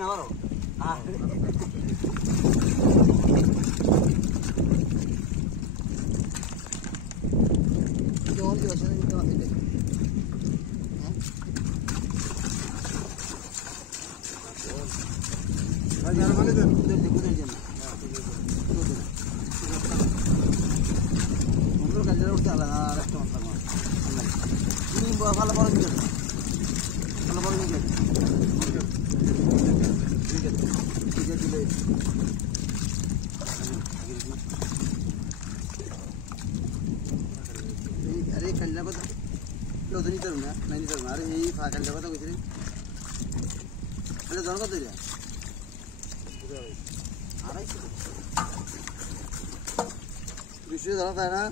না পারো ভালো বড় দিকে ভালো বড় দিকে দিলে अरे कल्ला को तो नहीं करूँगा नहीं करूँगा अरे यही कल्ला को तो कुछ नहीं अरे दोनों को तो जा दूसरे दोनों का है ना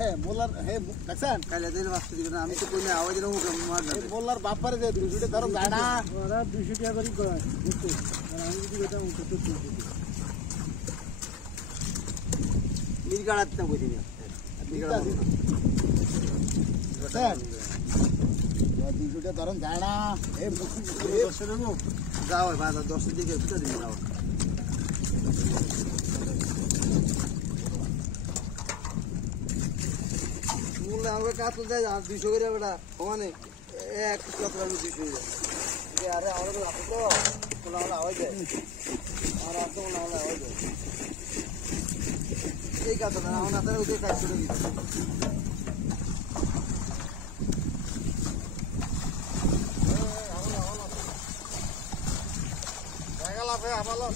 है मोलर है लक्षण कल्ला तो नहीं वास्तव में हम तो कोई नहीं आवाज़ नहीं होगा मार है मोलर बापर दे दूसरे तरफ जाना और दूसरे क्या करी कर देखो और हम भी कहता हूँ तो मेरी गाड़ी इतना कोई नहीं सर दूसरे तरफ जाना है जाओ बाद 10 দিকে ভিতর দিন যাও মূল আমাকে কাটতে যায় আর 200 করে বেটা ওখানে এক কতটা 200 করে যে আরে আমাদের আপনি তো কোলা আওয়াজ দেয় আর আপনি কোলা আওয়াজ দেয় এই কাজ না আমরা তার ওই কাজ করে দিই জায়গা লাফে আমালো